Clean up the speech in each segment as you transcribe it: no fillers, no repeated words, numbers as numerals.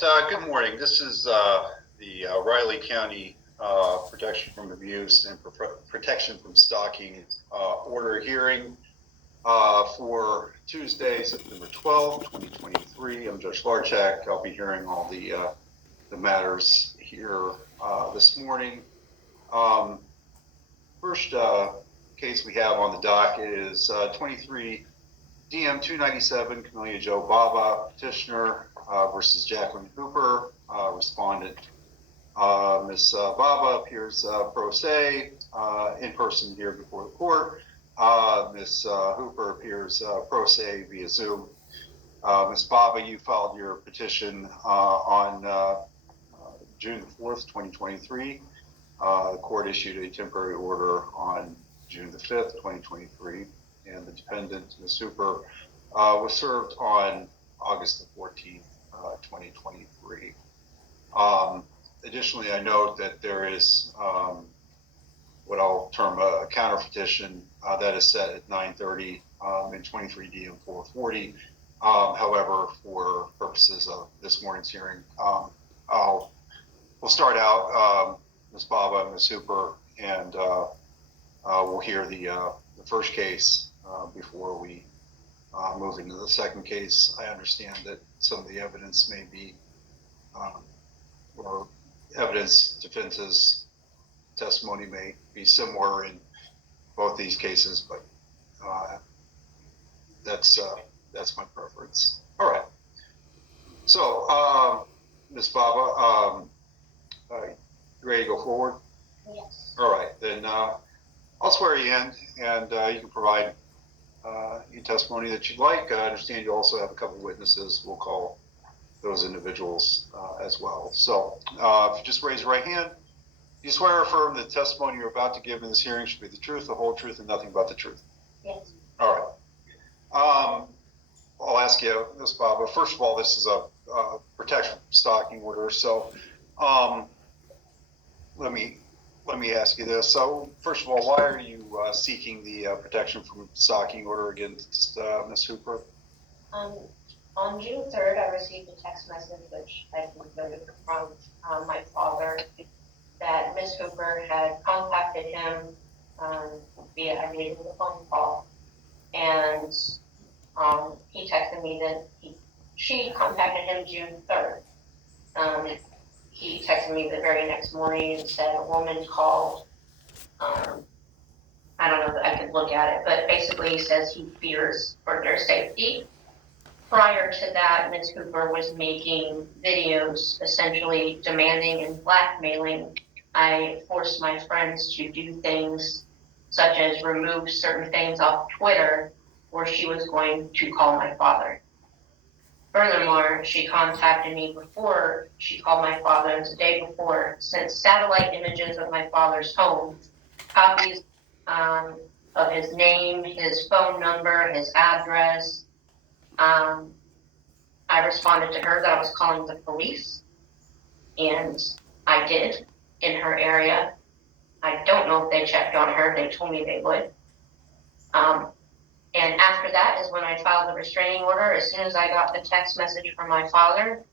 Good morning. This is the Riley County Protection from Abuse and Protection from Stalking order hearing for Tuesday, September 12th, 2023. I'm Judge Larchak. I'll be hearing all the matters here this morning. First case we have on the docket is 23 DM 297 Camellia Joe Baba, petitioner versus Jacqueline Hooper, respondent. Ms. Baba appears pro se in person here before the court. Ms. Hooper appears pro se via Zoom. Ms. Baba, you filed your petition on June 4th, 2023. The court issued a temporary order on June the 5th, 2023, and the defendant, Ms. Hooper, was served on August the 14th, 2023. Additionally, I note that there is what I'll term a counter petition that is set at 9:30 in 23 DM 440. However, for purposes of this morning's hearing, we'll start out Ms. Baba and Ms. Hooper, and we'll hear the first case before we move into the second case. I understand that some of the evidence may be, or evidence defense's testimony may be similar in both these cases, but that's my preference. All right. So, Ms. Baba, you ready to go forward? Yes. All right, then I'll swear you in, and you can provide any testimony that you'd like. I understand you also have a couple of witnesses. We'll call those individuals as well. So if you just raise your right hand, you swear or affirm that the testimony you're about to give in this hearing should be the truth, the whole truth, and nothing but the truth. Yes. All right. I'll ask you, Ms. Baba, first of all, this is a protection from stalking order. So let me ask you this. So first of all, why are you seeking the protection from stalking order against Ms. Hooper? On June 3rd, I received a text message, which I concluded from my father, that Ms. Hooper had contacted him via a phone call, and he texted me that she contacted him June 3rd. He texted me the very next morning and said a woman called. I don't know that I could look at it, but basically he says he fears for their safety. Prior to that, Ms. Hooper was making videos essentially demanding and blackmailing. I forced my friends to do things such as remove certain things off Twitter, where she was going to call my father. Furthermore, she contacted me before she called my father the day before, sent satellite images of my father's home, copies of his name, his phone number, his address. I responded to her that I was calling the police, and I did in her area. I don't know if they checked on her. They told me they would. And after that is when I filed the restraining order. As soon as I got the text message from my father,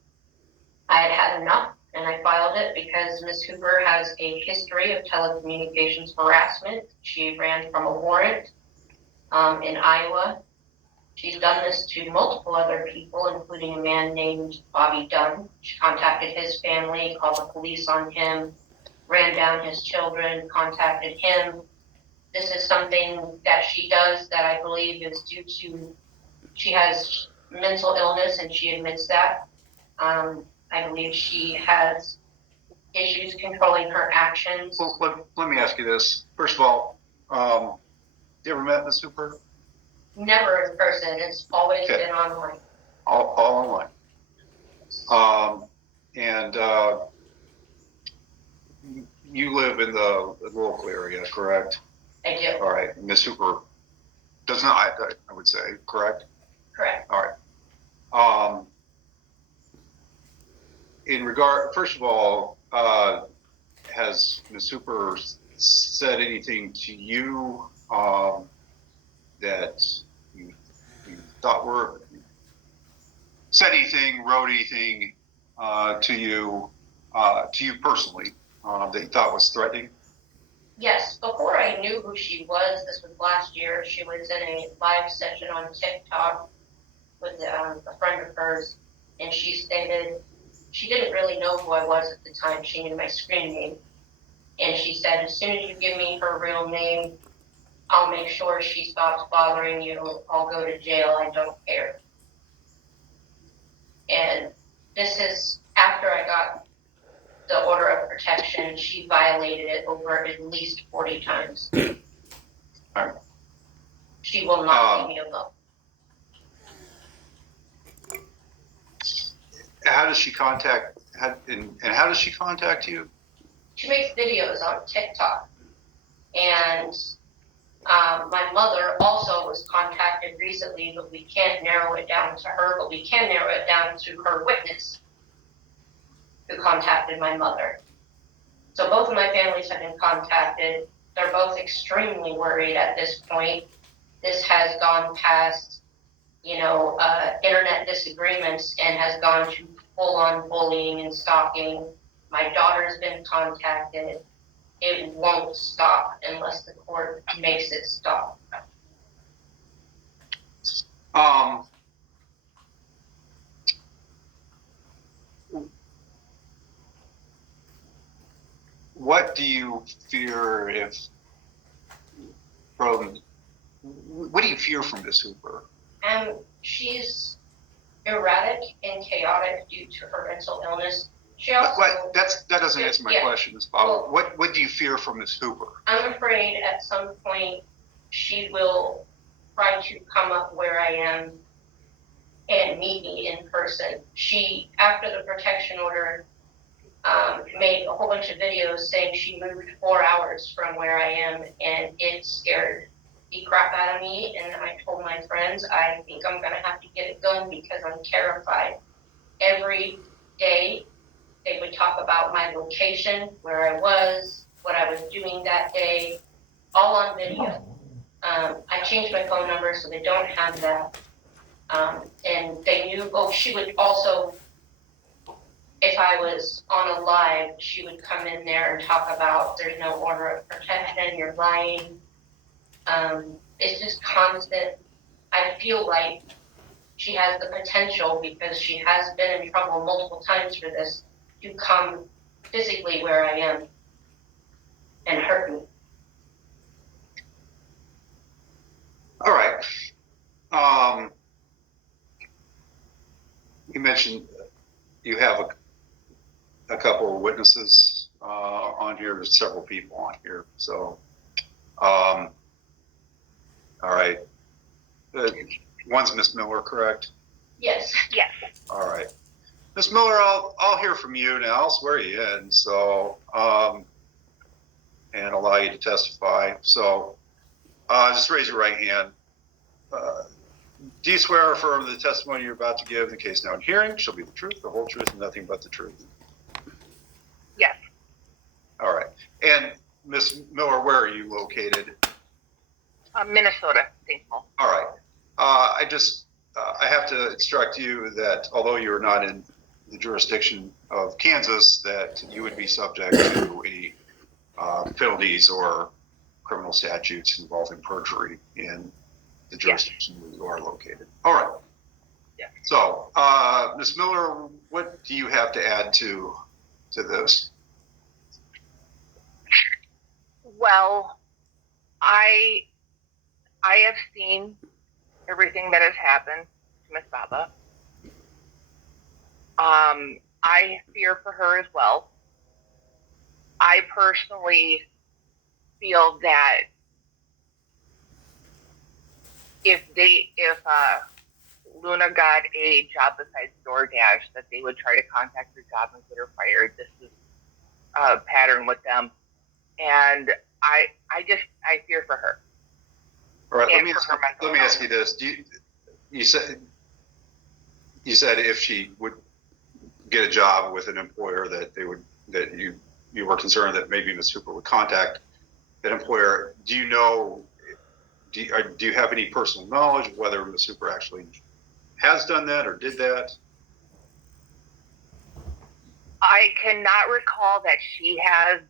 I had had enough, and I filed it because Ms. Hooper has a history of telecommunications harassment. She ran from a warrant in Iowa. She's done this to multiple other people, including a man named Bobby Dunn. She contacted his family, called the police on him, ran down his children, contacted him. This is something that she does that I believe is due to, she has mental illness and she admits that. I believe she has issues controlling her actions. Well, let me ask you this. First of all, you ever met Ms. Hooper? Never in person. It's always been online. All online. And you live in the local area, correct? I do. All right. Ms. Hooper does not, I would say, correct? Correct. All right. In regard, first of all, has Ms. Hooper said anything to you that you thought were, said anything, wrote anything to you personally that you thought was threatening? Yes, before I knew who she was, this was last year, she was in a live session on TikTok with a friend of hers, and she stated she didn't really know who I was at the time. She knew my screen name. And she said, as soon as you give me her real name, I'll make sure she stops bothering you. I'll go to jail. I don't care. And this is after I got the order of protection. She violated it over at least 40 times. All right. She will not leave me alone. How does she contact? And how does she contact you? She makes videos on TikTok, and my mother also was contacted recently, but we can't narrow it down to her, but we can narrow it down to her witness who contacted my mother. So both of my families have been contacted. They're both extremely worried at this point. This has gone past, internet disagreements and has gone to full-on bullying and stalking. My daughter's been contacted. It won't stop unless the court makes it stop. What do you fear what do you fear from Miss Hooper? She's erratic and chaotic due to her mental illness. She also, that doesn't answer my question, Ms. Bob. Well, what do you fear from Miss Hooper? I'm afraid at some point she will try to come up where I am and meet me in person. She, after the protection order, made a whole bunch of videos saying she moved 4 hours from where I am, and it scared the crap out of me. And I told my friends, I think I'm gonna have to get it done because I'm terrified. Every day they would talk about my location, where I was, what I was doing that day, all on video. I changed my phone number so they don't have that. And they knew, she would also, if I was on a live, she would come in there and talk about there's no order of protection, you're lying. It's just constant. I feel like she has the potential, because she has been in trouble multiple times for this, to come physically where I am and hurt me. All right. You mentioned you have a couple of witnesses on here. There's several people on here. So, all right. One's Miss Miller, correct? Yes. Yes. All right. Miss Miller, I'll hear from you now. I'll swear you in. So, and allow you to testify. So, just raise your right hand. Do you swear or affirm that the testimony you're about to give in the case now in hearing shall be the truth, the whole truth, and nothing but the truth? Yes. All right. And Miss Miller, where are you located? Minnesota, St. Paul. All right. I have to instruct you that although you're not in the jurisdiction of Kansas, that you would be subject to any penalties or criminal statutes involving perjury in the jurisdiction where you are located. All right. Yeah. So, Ms. Miller, what do you have to add to this? Well, I have seen everything that has happened to Miss Baba. I fear for her as well. I personally feel that if Luna got a job besides DoorDash, that they would try to contact her job and get her fired. This is a pattern with them, and I fear for her. All right. Let me ask you this: you said if she would get a job with an employer that you were concerned that maybe Ms. Hooper would contact that employer. Do you know? Do you have any personal knowledge of whether Ms. Hooper actually has done that or did that? I cannot recall that she has,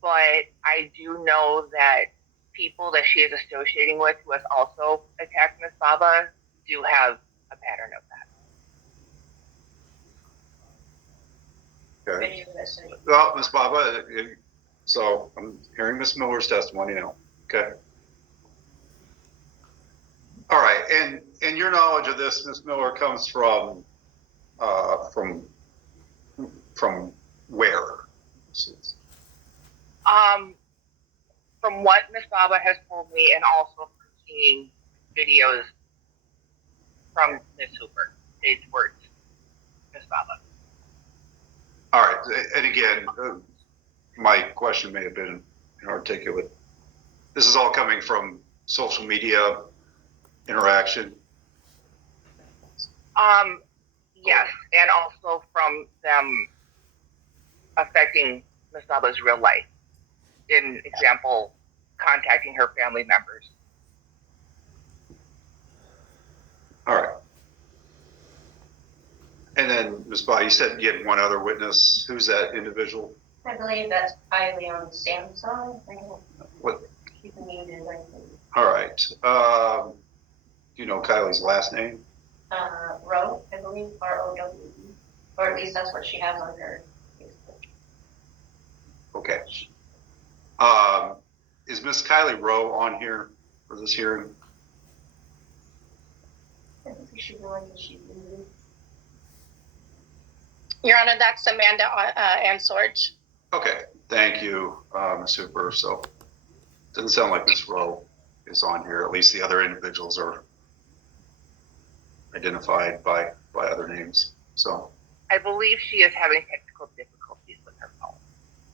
but I do know that people that she is associating with who has also attacked Miss Baba do have a pattern of that. Okay. Video message. Well, Ms. Baba, so I'm hearing Ms. Miller's testimony now. Okay. All right, and your knowledge of this, Ms. Miller, comes from where? From what Miss Baba has told me, and also from seeing videos from Miss Hooper, it's words, Miss Baba. All right, and again, my question may have been inarticulate. This is all coming from social media interaction. Yes, and also from them affecting Miss Baba's real life. In example, contacting her family members. All right. And then, Ms. Baba, you said you had one other witness. Who's that individual? I believe that's Kylie on Samsung. What? She's muted, I think. All right. Do you know Kylie's last name? Rowe, I believe, R-O-W-E. Or at least that's what she has on her Facebook. Okay. Is Miss Kylie Rowe on here for this hearing? I think she realizes she's muted. Your Honor, that's Amanda Ansorge. Okay, thank you, Ms. Hooper. So doesn't sound like Ms. Rowe is on here. At least the other individuals are identified by other names. So I believe she is having technical difficulties with her phone.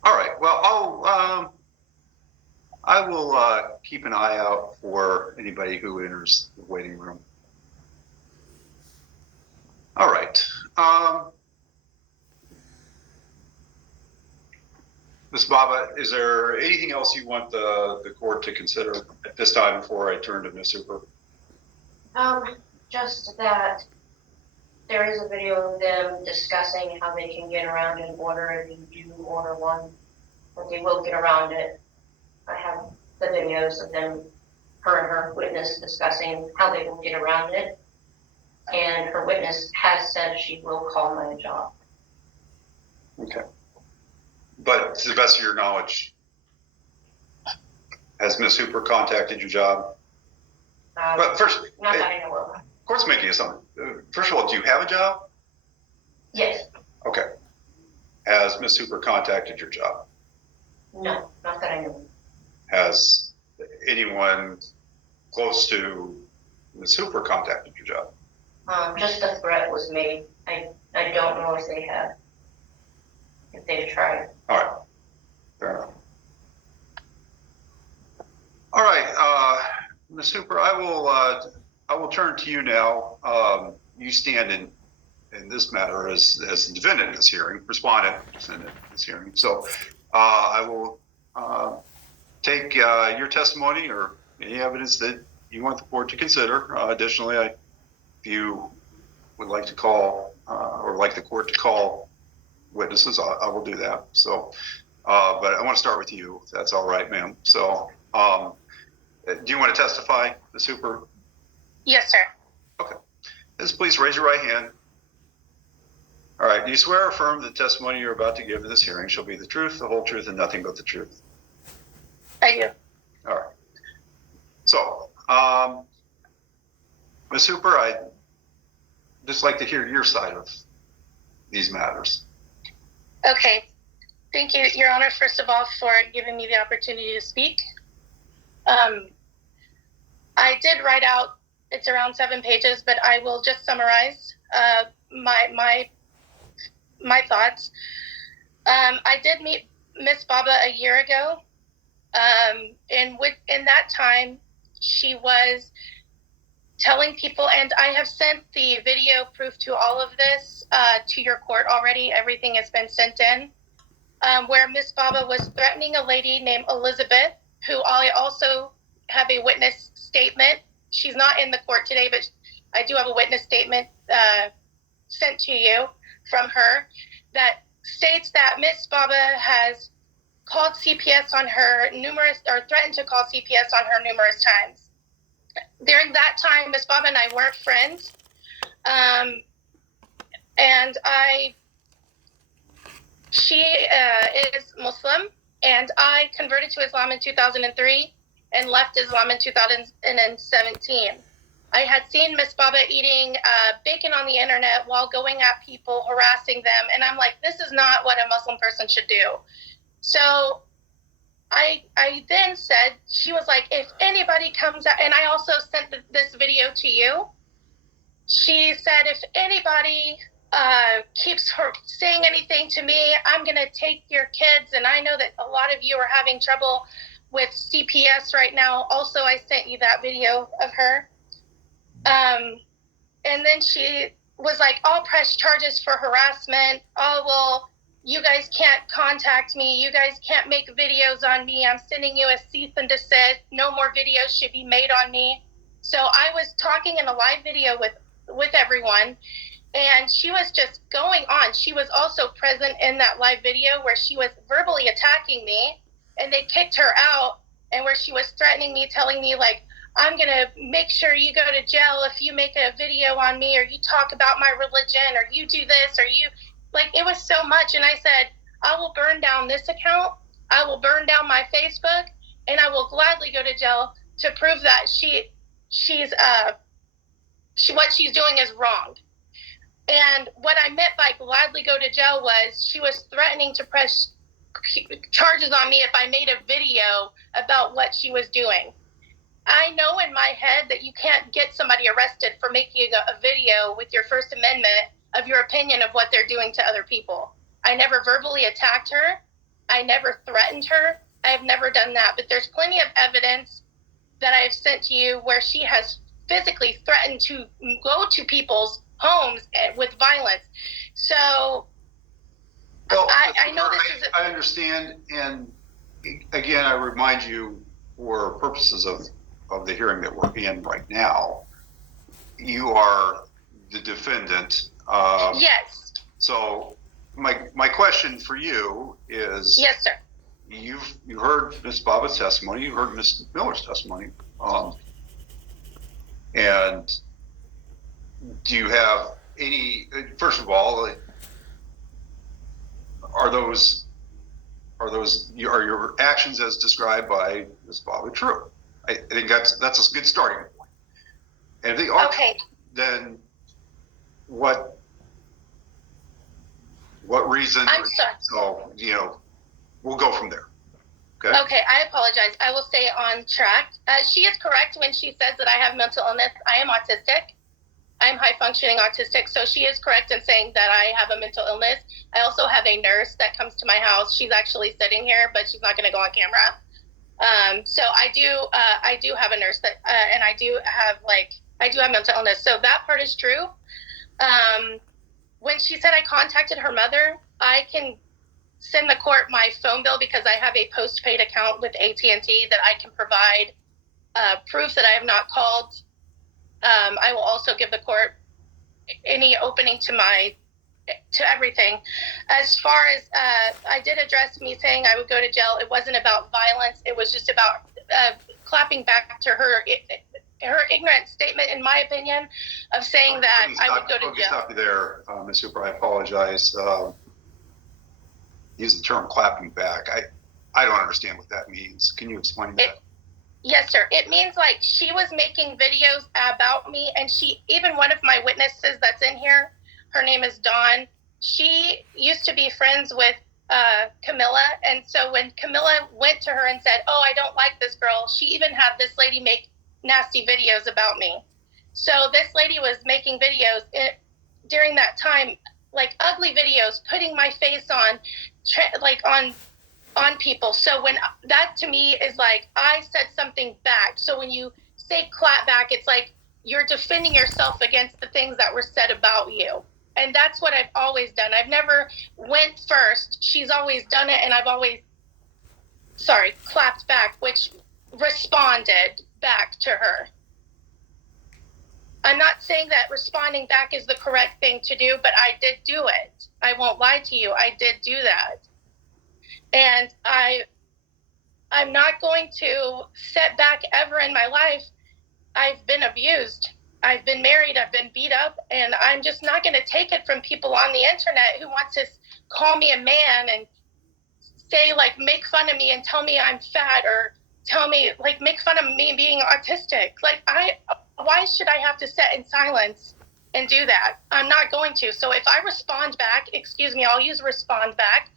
all right. Well, I will keep an eye out for anybody who enters the waiting room. All right. Ms. Baba, is there anything else you want the court to consider at this time before I turn to Ms. Hooper? Just that there is a video of them discussing how they can get around an order if you do order one, but they will get around it. I have the videos of them, her and her witness discussing how they will get around it. And her witness has said she will call my job. Okay. But to the best of your knowledge, has Ms. Hooper contacted your job? But first, Not that I know of. court's making assumption. First of all, do you have a job? Yes. Okay. Has Ms. Hooper contacted your job? No, not that I know of. Has anyone close to Ms. Hooper contacted your job? Just a threat was made. I don't know if they have. If they've tried. All right. Fair enough. All right, Ms. Hooper, I will turn to you now. You stand in this matter as the defendant in this hearing, respondent defendant in this hearing. So I will take your testimony or any evidence that you want the court to consider. Additionally, if you would like to call or like the court to call witnesses, I will do that. So, but I want to start with you, if that's all right, ma'am. So, do you want to testify, Ms. Hooper? Yes, sir. Okay. Please raise your right hand. All right. Do you swear or affirm the testimony you're about to give in this hearing shall be the truth, the whole truth, and nothing but the truth? I do. All right. So, Ms. Hooper, I'd just like to hear your side of these matters. Okay. Thank you, Your Honor, first of all, for giving me the opportunity to speak. I did write out, it's around 7 pages, but I will just summarize my thoughts. I did meet Miss Baba a year ago. In that time, she was telling people, and I have sent the video proof to all of this to your court already. Everything has been sent in. Where Miss Baba was threatening a lady named Elizabeth, who I also have a witness statement. She's not in the court today, but I do have a witness statement sent to you from her that states that Miss Baba has called CPS on her threatened to call CPS on her numerous times. During that time, Miss Baba and I weren't friends. She is Muslim, and I converted to Islam in 2003 and left Islam in 2017. I had seen Miss Baba eating bacon on the internet while going at people, harassing them, and I'm like, this is not what a Muslim person should do. So I then said, she was like, if anybody comes out, and I also sent this video to you. She said, if anybody keeps her saying anything to me, I'm going to take your kids. And I know that a lot of you are having trouble with CPS right now. Also, I sent you that video of her. And then she was like, I'll press charges for harassment. Oh, well, you guys can't contact me. You guys can't make videos on me. I'm sending you a cease and desist. No more videos should be made on me. So I was talking in a live video with everyone, and she was just going on. She was also present in that live video where she was verbally attacking me, and they kicked her out, and where she was threatening me, telling me, like, I'm going to make sure you go to jail if you make a video on me, or you talk about my religion, or you do this, or you, like, it was so much. And I said, I will burn down this account, I will burn down my Facebook, and I will gladly go to jail to prove that what she's doing is wrong. And what I meant by gladly go to jail was she was threatening to press charges on me if I made a video about what she was doing. I know in my head that you can't get somebody arrested for making a video with your First Amendment of your opinion of what they're doing to other people. I never verbally attacked her. I never threatened her. I have never done that. But there's plenty of evidence that I have sent to you where she has physically threatened to go to people's homes with violence. So well, I know this is... I understand. And again, I remind you, for purposes of the hearing that we're in right now, you are the defendant. Yes. So my question for you is... Yes, sir. You heard Ms. Baba's testimony. You heard Ms. Miller's testimony. And do you have any? First of all, are your actions as described by Ms. Baba true? I think that's a good starting point. And if they are, okay, then what reason? I'm sorry. So we'll go from there. Okay. Okay, I apologize. I will stay on track. She is correct when she says that I have mental illness. I am autistic. I'm high-functioning autistic, so she is correct in saying that I have a mental illness. I also have a nurse that comes to my house. She's actually sitting here, but she's not going to go on camera. So I do have a nurse that, and I do have mental illness. So that part is true. When she said I contacted her mother, I can send the court my phone bill because I have a postpaid account with AT&T that I can provide proof that I have not called. I will also give the court any opening to everything. As far as I did address me saying I would go to jail, it wasn't about violence. It was just about clapping back to her ignorant statement, in my opinion, of saying that I would go to jail. Stop you there, Ms. Hooper. I apologize. Use the term clapping back. I don't understand what that means. Can you explain that? Yes, sir. It means like she was making videos about me, and even one of my witnesses that's in here, her name is Dawn. She used to be friends with Camilla, and so when Camilla went to her and said, oh, I don't like this girl, she even had this lady make nasty videos about me. So this lady was making videos during that time, like ugly videos, putting my face on people. So when that to me is like, I said something back. So when you say clap back, it's like you're defending yourself against the things that were said about you. And that's what I've always done. I've never went first. She's always done it. And I've always, clapped back, which responded back to her. I'm not saying that responding back is the correct thing to do, but I did do it. I won't lie to you. I did do that. And I'm not going to set back ever in my life. I've been abused. I've been married. I've been beat up. And I'm just not going to take it from people on the internet who want to call me a man and say, like, make fun of me and tell me I'm fat, or tell me, like, make fun of me being autistic. Like, why should I have to sit in silence and do that? I'm not going to. So if I respond back, excuse me, I'll use respond back.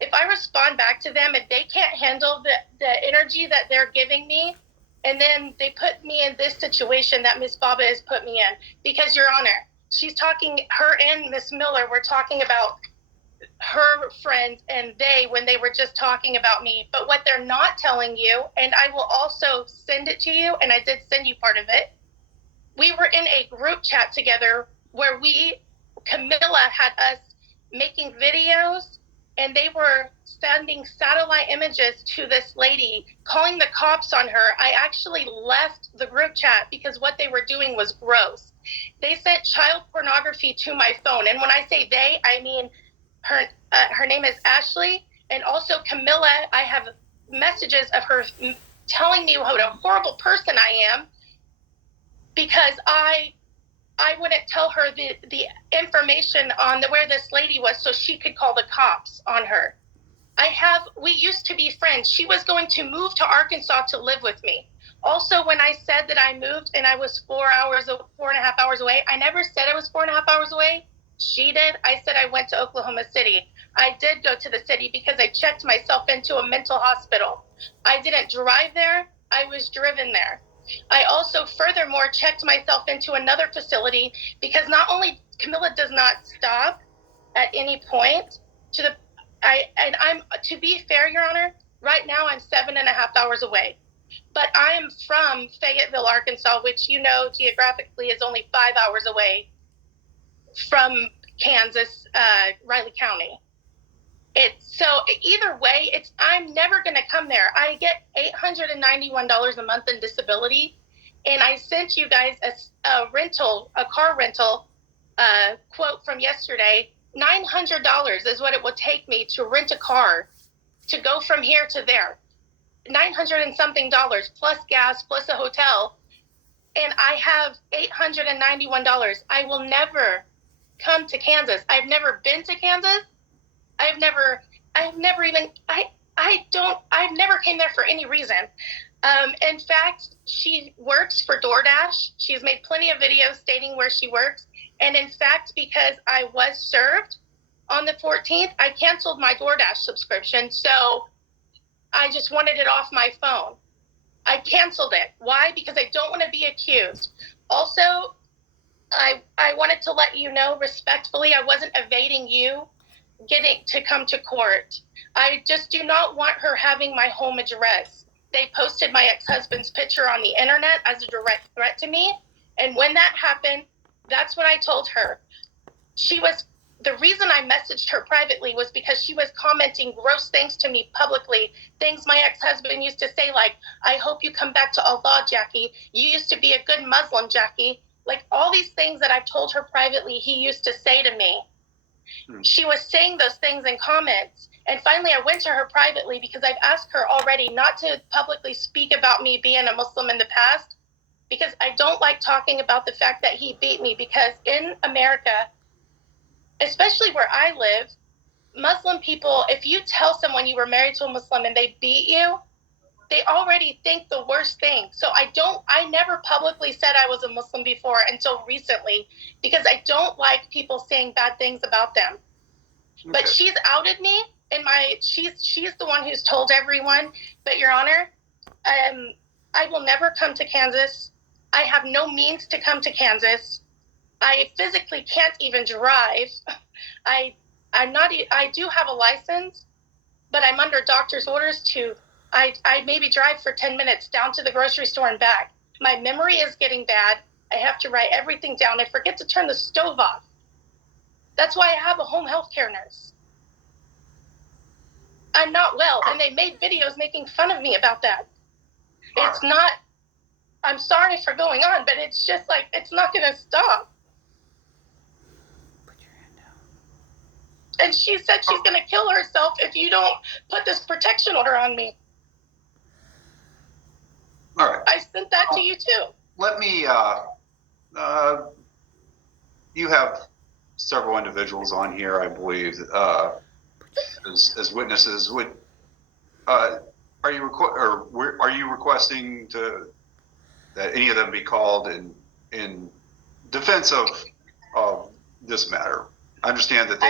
If I respond back to them and they can't handle the energy that they're giving me, and then they put me in this situation that Miss Baba has put me in, because, Your Honor, she's talking, her and Miss Miller were talking about her friends and they, when they were just talking about me. But what they're not telling you, and I will also send it to you, and I did send you part of it, we were in a group chat together where Camilla had us making videos, and they were sending satellite images to this lady, calling the cops on her. I actually left the group chat because what they were doing was gross. They sent child pornography to my phone. And when I say they, I mean her name is Ashley, and also Camilla. I have messages of her telling me what a horrible person I am because I wouldn't tell her the information on where this lady was so she could call the cops on her. We used to be friends. She was going to move to Arkansas to live with me. Also, when I said that I moved and I was 4.5 hours away, I never said I was 4.5 hours away. She did. I said I went to Oklahoma City. I did go to the city because I checked myself into a mental hospital. I didn't drive there. I was driven there. I also furthermore checked myself into another facility because not only Camilla does not stop at any point to be fair, Your Honor, right now I'm 7.5 hours away. But I am from Fayetteville, Arkansas, which geographically is only 5 hours away from Kansas, Riley County. So either way, I'm never going to come there. I get $891 a month in disability, and I sent you guys a car rental quote from yesterday. $900 is what it will take me to rent a car to go from here to there. $900 and something plus gas plus a hotel, and I have $891. I will never come to Kansas. I've never been to Kansas. I've never came there for any reason. In fact, she works for DoorDash. She's made plenty of videos stating where she works. And in fact, because I was served on the 14th, I canceled my DoorDash subscription. So I just wanted it off my phone. I canceled it. Why? Because I don't want to be accused. Also, I wanted to let you know respectfully, I wasn't evading you getting to come to court. I just do not want her having my home address. They posted my ex-husband's picture on the internet as a direct threat to me. And when that happened, that's when I told her. The reason I messaged her privately was because she was commenting gross things to me publicly, things my ex-husband used to say, like, I hope you come back to Allah, Jackie. You used to be a good Muslim, Jackie. Like, all these things that I've told her privately, he used to say to me. She was saying those things in comments. And finally, I went to her privately because I've asked her already not to publicly speak about me being a Muslim in the past, because I don't like talking about the fact that he beat me, because in America, especially where I live, Muslim people, if you tell someone you were married to a Muslim and they beat you, they already think the worst thing. So I never publicly said I was a Muslim before until recently, because I don't like people saying bad things about them. Okay. But she's outed me, and she's the one who's told everyone. But Your Honor, I will never come to Kansas. I have no means to come to Kansas. I physically can't even drive. I do have a license, but I'm under doctor's orders I maybe drive for 10 minutes down to the grocery store and back. My memory is getting bad. I have to write everything down. I forget to turn the stove off. That's why I have a home health care nurse. I'm not well, and they made videos making fun of me about that. It's not, I'm sorry for going on, but it's just like, it's not going to stop. Put your hand down. And she said she's going to kill herself if you don't put this protection order on me. All right. I sent that to you too. Let me, you have several individuals on here, I believe, as witnesses. Are you requesting that any of them be called in defense of this matter? I understand that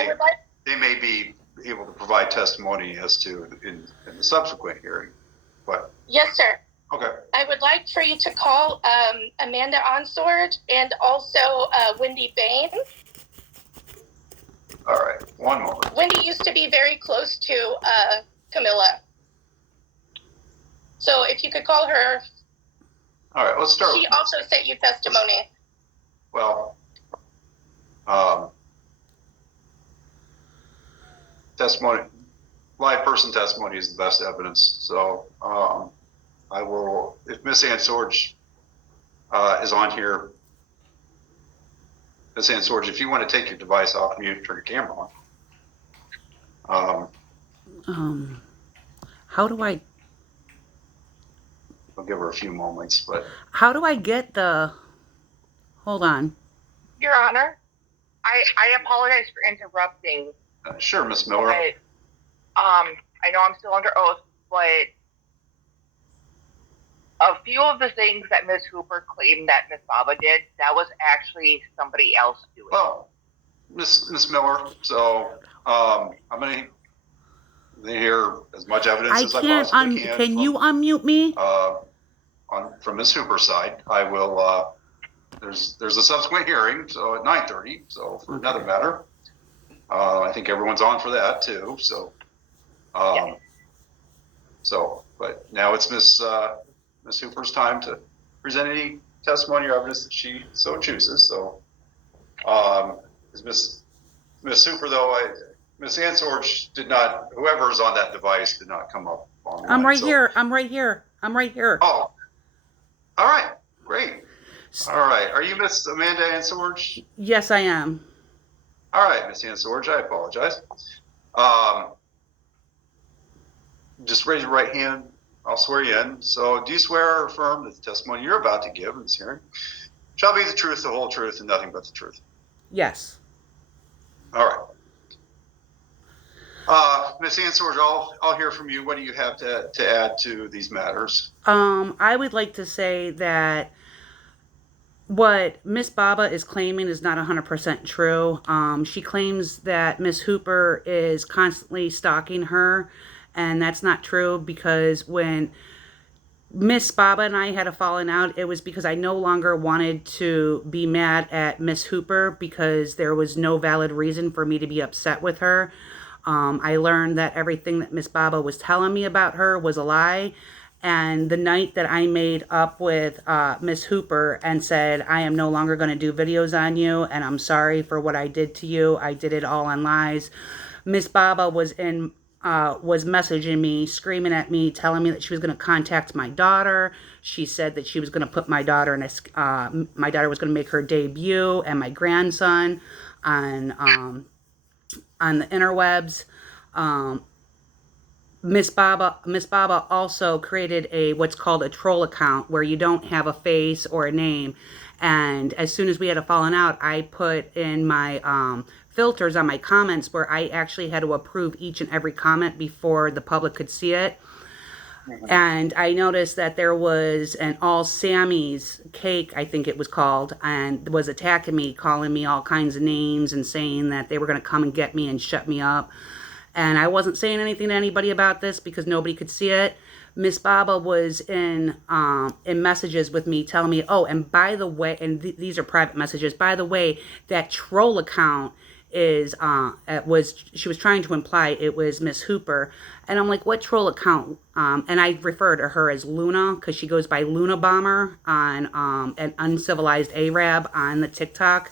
they may be able to provide testimony as to in the subsequent hearing, but. Yes, sir. Okay. I would like for you to call Amanda Onsword and also Wendy Bain. All right, one moment. Wendy used to be very close to Camilla. So if you could call her. All right, let's start. She also sent you testimony. Well, testimony, live person testimony is the best evidence. So I will, if Miss Ansorge is on here, Miss Ansorge, if you want to take your device off mute, turn your camera on. How do I? I'll give her a few moments, but. How do I get the? Hold on. Your Honor, I apologize for interrupting. Sure, Miss Miller. But, I know I'm still under oath, but a few of the things that Ms. Hooper claimed that Ms. Baba did, that was actually somebody else doing. Well, Miss Miller, so I'm going to hear as much evidence as I possibly can. Can you unmute me? From Ms. Hooper's side, I will. There's a subsequent hearing, so at 9:30. So for another matter, I think everyone's on for that too. So, Yes. So, but now it's Miss Hooper's time to present any testimony or evidence that she so chooses. So, is Miss Hooper though? Miss Ansorge did not. Whoever's on that device did not come up online. I'm right here. I'm right here. Oh, all right, great. All right, are you Miss Amanda Ansorge? Yes, I am. All right, Miss Ansorge, I apologize. Just raise your right hand. I'll swear you in. So, do you swear or affirm that the testimony you're about to give in this hearing shall be the truth, the whole truth, and nothing but the truth? Yes. All right. Miss Ansorge, I'll hear from you. What do you have to add to these matters? I would like to say that what Miss Baba is claiming is not 100% true. She claims that Miss Hooper is constantly stalking her, and that's not true, because when Miss Baba and I had a falling out, it was because I no longer wanted to be mad at Miss Hooper because there was no valid reason for me to be upset with her. I learned that everything that Miss Baba was telling me about her was a lie. And the night that I made up with Miss Hooper and said, I am no longer going to do videos on you, and I'm sorry for what I did to you, I did it all on lies, Miss Baba was messaging me, screaming at me, telling me that she was going to contact my daughter. She said that she was going to put my daughter in my daughter was going to make her debut, and my grandson on the interwebs. Miss Baba also created what's called a troll account, where you don't have a face or a name. And as soon as we had a falling out, I put in my filters on my comments where I actually had to approve each and every comment before the public could see it. And I noticed that there was an All Sammy's cake, I think it was called, and was attacking me, calling me all kinds of names and saying that they were going to come and get me and shut me up. And I wasn't saying anything to anybody about this because nobody could see it. Miss Baba was in messages with me telling me, oh, and by the way, and these are private messages, by the way, that troll account is, she was trying to imply it was Miss Hooper. And I'm like, what troll account? And I refer to her as Luna, because she goes by Luna Bomber on an Uncivilized Arab on the TikTok.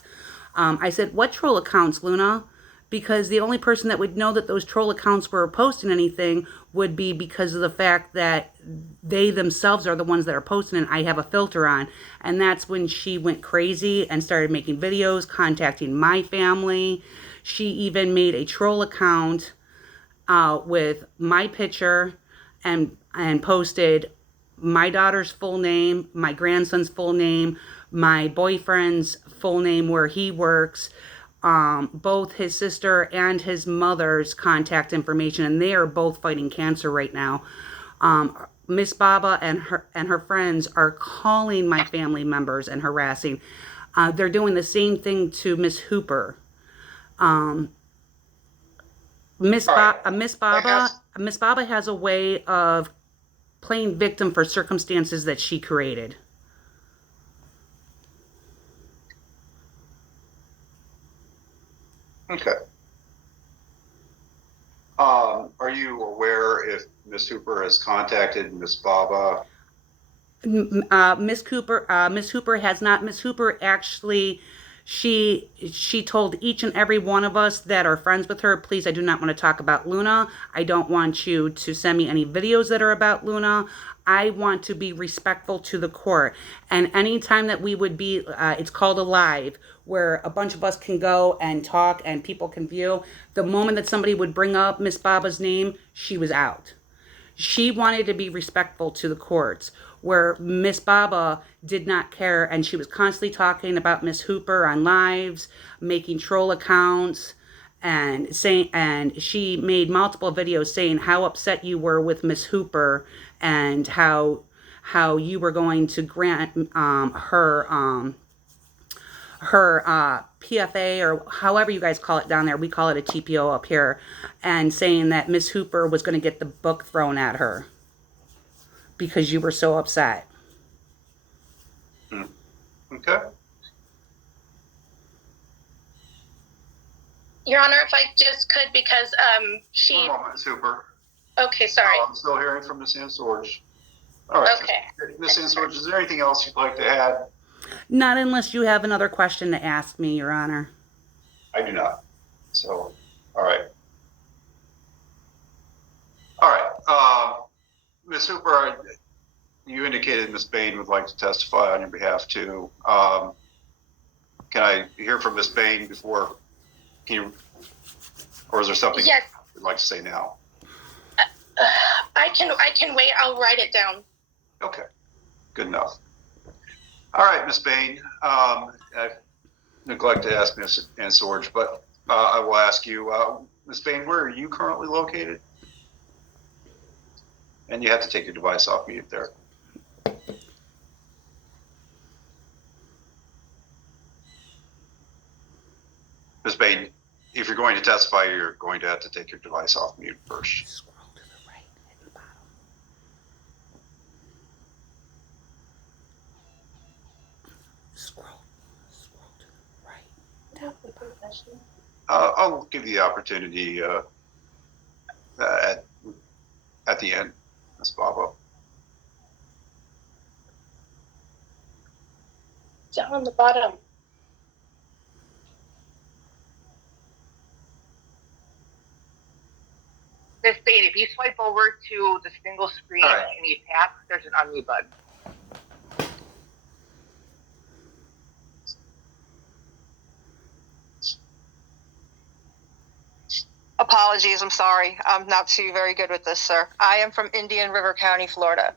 I said, what troll accounts, Luna? because the only person that would know that those troll accounts were posting anything would be because of the fact that they themselves are the ones that are posting and I have a filter on. And that's when she went crazy and started making videos, contacting my family. She even made a troll account with my picture and posted my daughter's full name, my grandson's full name, my boyfriend's full name where he works, both his sister and his mother's contact information, and they are both fighting cancer right now. Miss Baba and her friends are calling my family members and harassing. They're doing the same thing to Miss Hooper. Miss Baba has a way of playing victim for circumstances that she created. Okay. Are you aware if Miss Hooper has contacted Miss Baba? Miss Hooper has not. Miss Hooper actually, she told each and every one of us that are friends with her, please, I do not want to talk about Luna. I don't want you to send me any videos that are about Luna. I want to be respectful to the court. And anytime that we would be, it's called a live, where a bunch of us can go and talk and people can view. The moment that somebody would bring up Miss Baba's name, she was out. She wanted to be respectful to the courts, where Miss Baba did not care, and she was constantly talking about Miss Hooper on lives, making troll accounts, and she made multiple videos saying how upset you were with Miss Hooper and how you were going to grant her PFA, or however you guys call it down there. We call it a TPO up here, and saying that Miss Hooper was going to get the book thrown at her because you were so upset. Okay. Your Honor, if I just could, because she. One moment, Miss Hooper. Okay, sorry. I'm still hearing from Miss Ansorge. All right. Okay. Miss Ansorge, is there anything else you'd like to add? Not unless you have another question to ask me, Your Honor. I do not. So, all right. All right. Ms. Hooper, you indicated Ms. Bain would like to testify on your behalf too. Can I hear from Ms. Bain before? Or is there something Yes. you'd like to say now? I can wait. I'll write it down. Okay, good enough. All right, Ms. Bain. I neglect to ask Ms. Ansorge, but I will ask you, Ms. Bain, where are you currently located? And you have to take your device off mute there. Ms. Bain, if you're going to testify, you're going to have to take your device off mute first. Scroll to the right at the bottom. Scroll to the right. Down the bottom. I'll give you the opportunity at the end, Ms. Baba. Down on the bottom. Miss Bain, if you swipe over to the single screen All right. and you tap, there's an unmute button. Apologies, I'm sorry. I'm not too very good with this, sir. I am from Indian River County, Florida.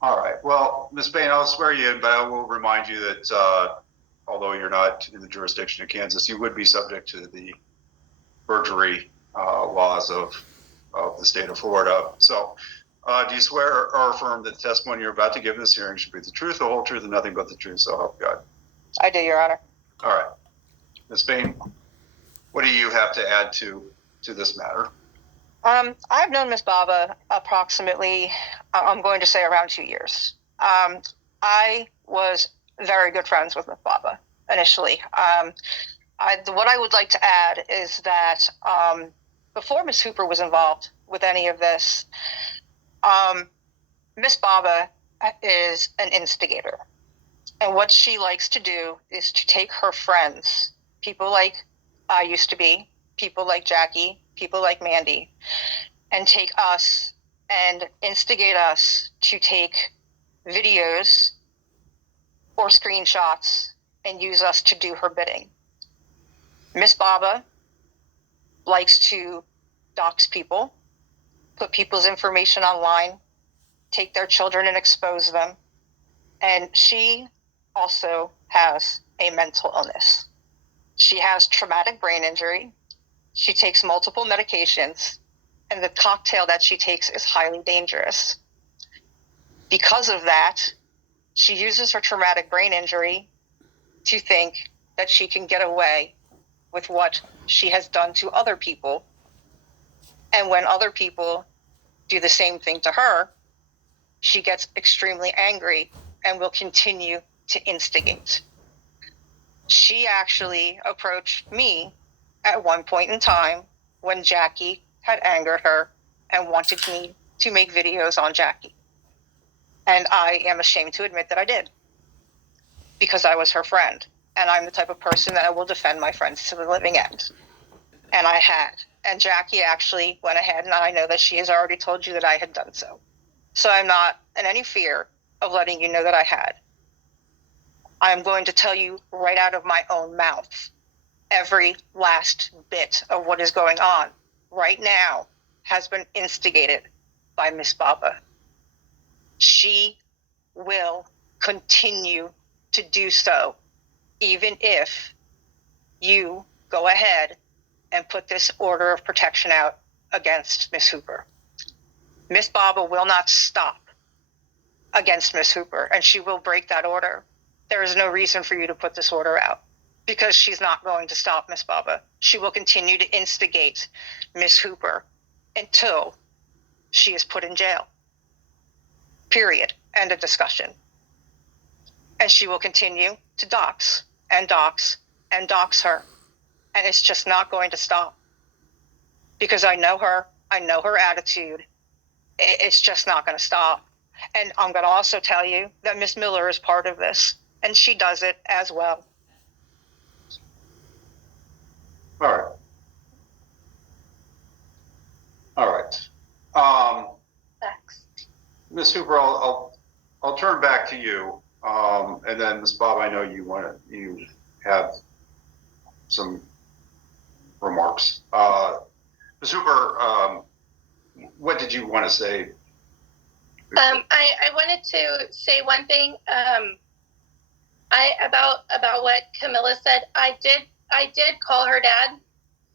All right. Well, Ms. Bain, I'll swear you in, but I will remind you that although you're not in the jurisdiction of Kansas, you would be subject to the perjury laws of the state of Florida. So do you swear or affirm that the testimony you're about to give in this hearing should be the truth, the whole truth, and nothing but the truth, so help God? I do, Your Honor. All right. Ms. Bain, what do you have to add to this matter? I've known Miss Baba approximately, I'm going to say around 2 years. I was very good friends with Miss Baba initially. What I would like to add is that before Miss Hooper was involved with any of this, Miss Baba is an instigator. And what she likes to do is to take her friends, people like I used to be, people like Jackie, people like Mandy, and take us and instigate us to take videos or screenshots and use us to do her bidding. Miss Baba likes to dox people, put people's information online, take their children and expose them. And she also has a mental illness. She has traumatic brain injury. She takes multiple medications, and the cocktail that she takes is highly dangerous. Because of that, she uses her traumatic brain injury to think that she can get away with what she has done to other people. And when other people do the same thing to her, she gets extremely angry and will continue to instigate. She actually approached me at one point in time when Jackie had angered her and wanted me to make videos on Jackie. And I am ashamed to admit that I did, because I was her friend. And I'm the type of person that I will defend my friends to the living end. And I had. And Jackie actually went ahead, and I know that she has already told you that I had done so. So I'm not in any fear of letting you know that I had. I'm going to tell you right out of my own mouth, every last bit of what is going on right now has been instigated by Miss Baba. She will continue to do so, even if you go ahead and put this order of protection out against Miss Hooper. Miss Baba will not stop against Miss Hooper, and she will break that order. There is no reason for you to put this order out, because she's not going to stop Miss Baba. She will continue to instigate Miss Hooper until she is put in jail. Period. End of discussion. And she will continue to dox and dox and dox her. And it's just not going to stop, because I know her attitude. It's just not going to stop. And I'm going to also tell you that Miss Miller is part of this, and she does it as well. All right. All right. Facts. Ms. Hooper, I'll turn back to you. And then Ms. Bob, I know you have some remarks. Ms. Hooper, what did you want to say? I wanted to say one thing. About what Camilla said. I did call her dad,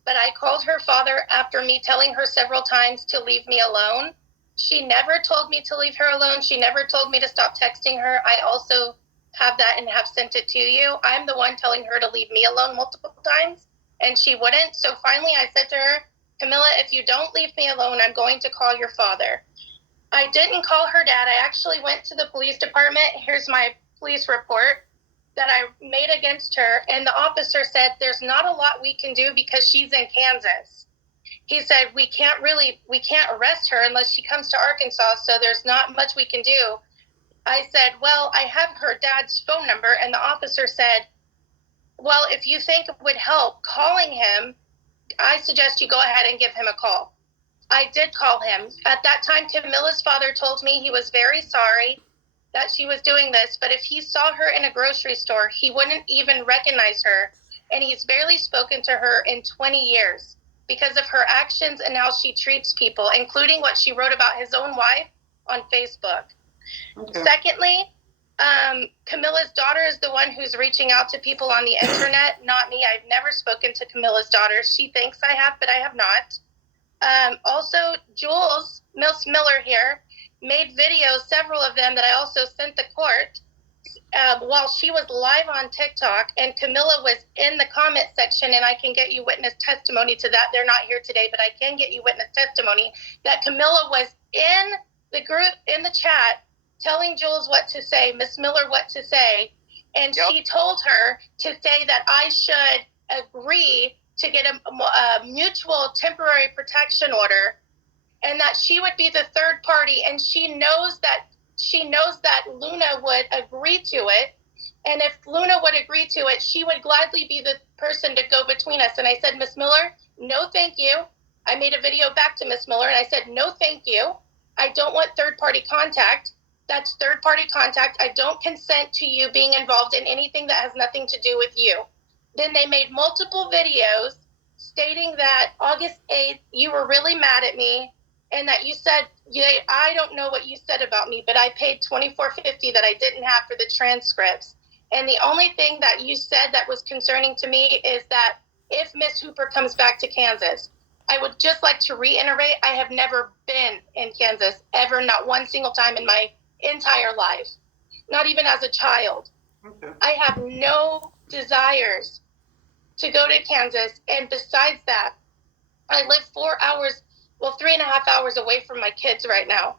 but I called her father after me telling her several times to leave me alone. She never told me to leave her alone. She never told me to stop texting her. I also have that and have sent it to you. I'm the one telling her to leave me alone multiple times, and she wouldn't. So finally I said to her, Camilla, if you don't leave me alone, I'm going to call your father. I didn't call her dad. I actually went to the police department. Here's my police report that I made against her. And the officer said, there's not a lot we can do because she's in Kansas. He said, we can't arrest her unless she comes to Arkansas. So there's not much we can do. I said, well, I have her dad's phone number. And the officer said, well, if you think it would help calling him, I suggest you go ahead and give him a call. I did call him. At that time, Camilla's father told me he was very sorry that she was doing this, but if he saw her in a grocery store, he wouldn't even recognize her, and he's barely spoken to her in 20 years because of her actions and how she treats people, including what she wrote about his own wife on Facebook. Okay. Secondly, Camilla's daughter is the one who's reaching out to people on the internet, not me. I've never spoken to Camilla's daughter. She thinks I have, but I have not. Also, Jules, Miss Miller here, made videos, several of them that I also sent the court while she was live on TikTok, and Camilla was in the comment section, and I can get you witness testimony to that. They're not here today, but I can get you witness testimony that Camilla was in the group, in the chat, telling Jules what to say, Miss Miller what to say, and yep. She told her to say that I should agree to get a mutual temporary protection order, and that she would be the third party, and she knows that Luna would agree to it, and if Luna would agree to it, she would gladly be the person to go between us. And I said, Miss Miller, no thank you. I made a video back to Miss Miller and I said, no thank you. I don't want third-party contact. That's third-party contact. I don't consent to you being involved in anything that has nothing to do with you. Then they made multiple videos stating that August 8th, you were really mad at me and that you said, I don't know what you said about me, but I paid $24.50 that I didn't have for the transcripts. And the only thing that you said that was concerning to me is that if Miss Hooper comes back to Kansas, I would just like to reiterate, I have never been in Kansas ever, not one single time in my entire life, not even as a child. Okay. I have no desires to go to Kansas. And besides that, I live 3.5 hours away from my kids right now.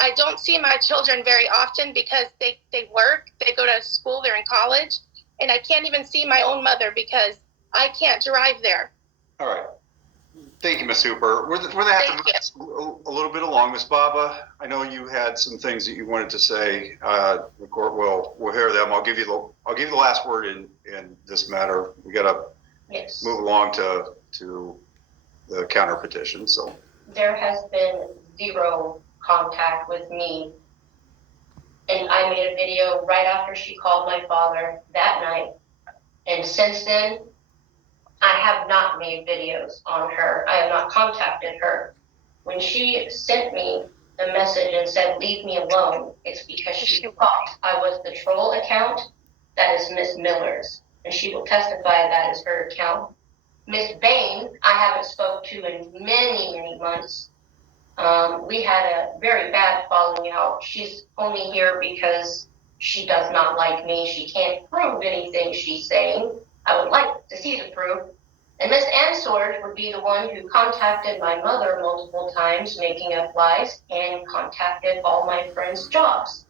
I don't see my children very often because they work, they go to school, they're in college, and I can't even see my own mother because I can't drive there. All right. Thank you, Ms. Hooper. We're going to have to move a little bit along. Ms. Baba, I know you had some things that you wanted to say. The court will hear them. I'll give you the last word in this matter. We got to move along to the counter petition. So there has been zero contact with me, and I made a video right after she called my father that night, and since then I have not made videos on her. I have not contacted her. When she sent me a message and said, leave me alone, it's because she thought I was the troll account. That is Miss Miller's, and she will testify that is her account. Miss Bain, I haven't spoke to in many months. We had a very bad falling out. She's only here because she does not like me. She can't prove anything she's saying. I would like to see the proof. And Miss Ansord would be the one who contacted my mother multiple times, making up lies, and contacted all my friends' jobs.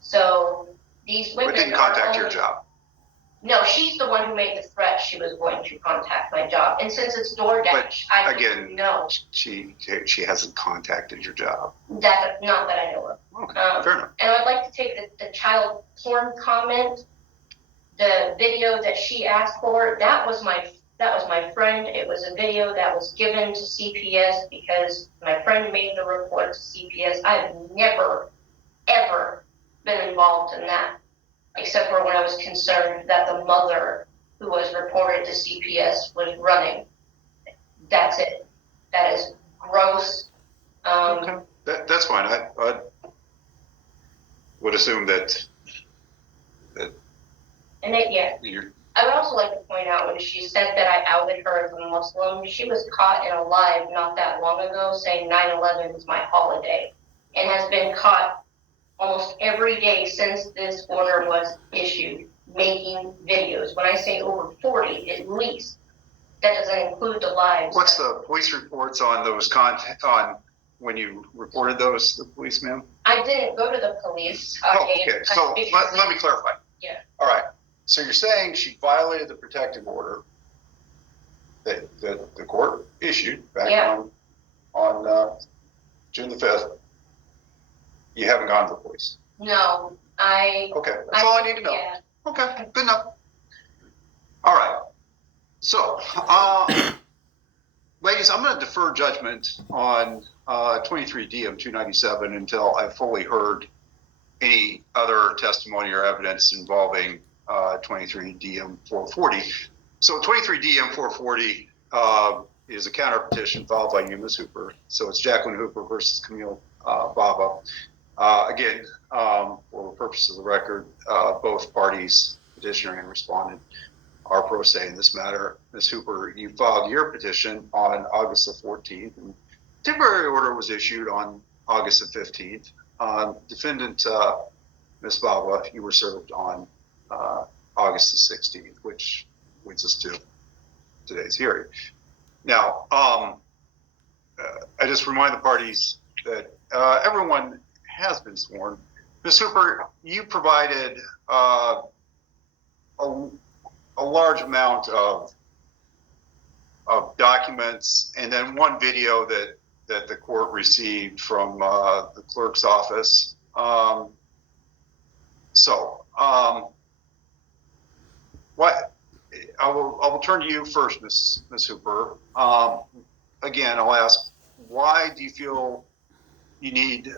So these women didn't contact your job. No, she's the one who made the threat she was going to contact my job. And since it's DoorDash, I didn't know. She hasn't contacted your job. Not that I know of. Okay, fair enough. And I'd like to take the child porn comment. The video that she asked for, that was my friend. It was a video that was given to CPS because my friend made the report to CPS. I've never, ever been involved in that, except for when I was concerned that the mother who was reported to CPS was running. That's it. That is gross. Okay. That's fine. I would assume that. And I would also like to point out when she said that I outed her as a Muslim, she was caught in a live not that long ago saying 9/11 is my holiday, and has been caught almost every day since this order was issued, making videos. When I say over 40, at least, that doesn't include the lives. What's the police reports on those on when you reported those to the police, ma'am? I didn't go to the police. Okay. So let me clarify. Yeah. All right. So you're saying she violated the protective order that the court issued back on June the 5th. You haven't gone to the police? No, Okay, that's all I need to know. Yeah. Okay, good enough. All right. So, ladies, I'm going to defer judgment on 23 DM 297 until I've fully heard any other testimony or evidence involving 23 DM 440. So 23 DM 440 is a counter petition filed by you, Ms. Hooper. So it's Jacqueline Hooper versus Camille Baba. Again, for the purpose of the record, both parties, petitioner and respondent, are pro se in this matter. Ms. Hooper, you filed your petition on August the 14th, and temporary order was issued on August the 15th. Defendant Ms. Baba, you were served on August the 16th, which leads us to today's hearing. Now, I just remind the parties that everyone has been sworn. Ms. Hooper, you provided a large amount of documents, and then one video that the court received from the clerk's office. I will turn to you first, Miss Hooper. Again, I'll ask, why do you feel you need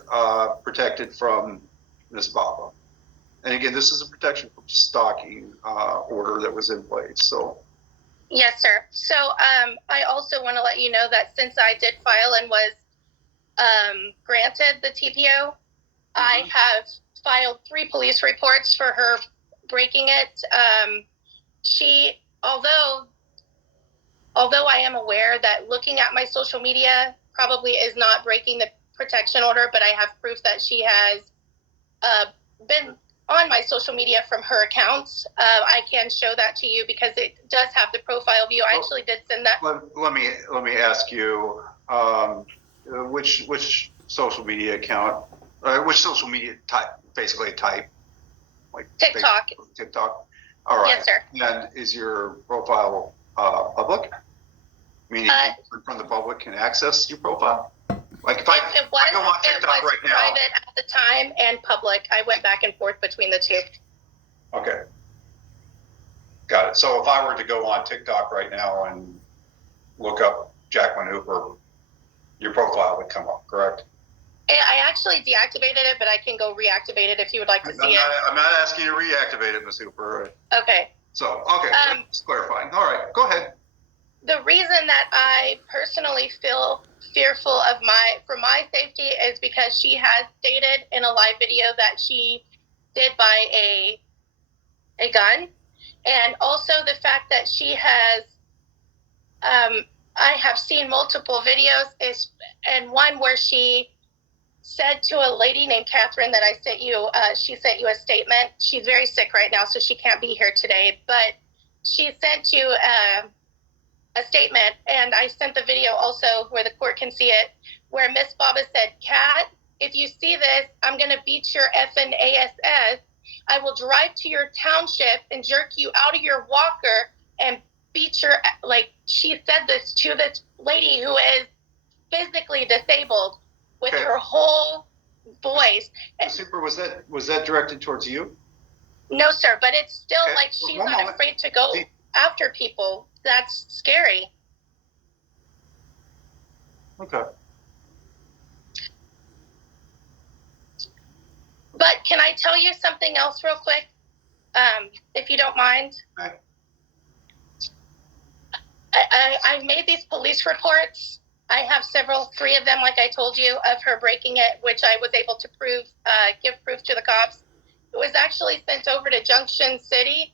protected from Miss Baba? And again, this is a protection from stalking order that was in place. So Yes, sir. So I also want to let you know that since I did file and was granted the TPO, I have filed 3 police reports for her breaking it. She, although I am aware that looking at my social media probably is not breaking the protection order, but I have proof that she has been on my social media from her accounts. I can show that to you because it does have the profile view. I actually did send that. let me ask you, which social media account, which social media type, like TikTok. Facebook, TikTok. All right. Yes, sir. And is your profile public? Meaning from the public can access your profile? Like if I go on TikTok right now. Private at the time and public. I went back and forth between the two. Okay. Got it. So if I were to go on TikTok right now and look up Jacqueline Hooper, your profile would come up, correct? I actually deactivated it, but I can go reactivate it if you would like to see it. I'm not asking you to reactivate it, Ms. Hooper. Okay. So, okay, just clarifying. All right, go ahead. The reason that I personally feel fearful for my safety is because she has stated in a live video that she did buy a gun, and also the fact that she has I have seen multiple videos, and one where she said to a lady named Catherine that I sent you, she sent you a statement. She's very sick right now, so she can't be here today, but she sent you a statement, and I sent the video also where the court can see it, where Miss Baba said, "Kat, if you see this, I'm going to beat your effing ASS. I will drive to your township and jerk you out of your walker and beat your," like, she said this to this lady who is physically disabled with her whole voice. Super, was that directed towards you? No, sir, but it's still like she's not afraid to go after people. That's scary. Okay. But can I tell you something else real quick, if you don't mind? Okay. I made these police reports. I have 3 of them, like I told you, of her breaking it, which I was able to give proof to the cops. It was actually sent over to Junction City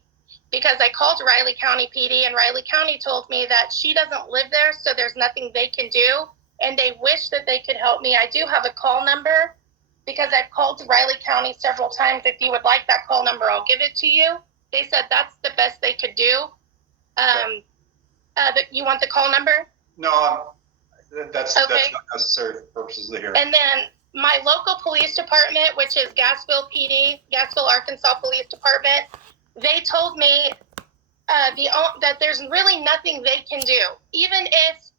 because I called Riley County PD, and Riley County told me that she doesn't live there, so there's nothing they can do, and they wish that they could help me. I do have a call number because I've called to Riley County several times. If you would like that call number, I'll give it to you. They said that's the best they could do. You want the call number? No, that's not necessary for purposes of the hearing. And then my local police department, which is Gassville PD, Gassville, Arkansas Police Department, they told me that there's really nothing they can do, even if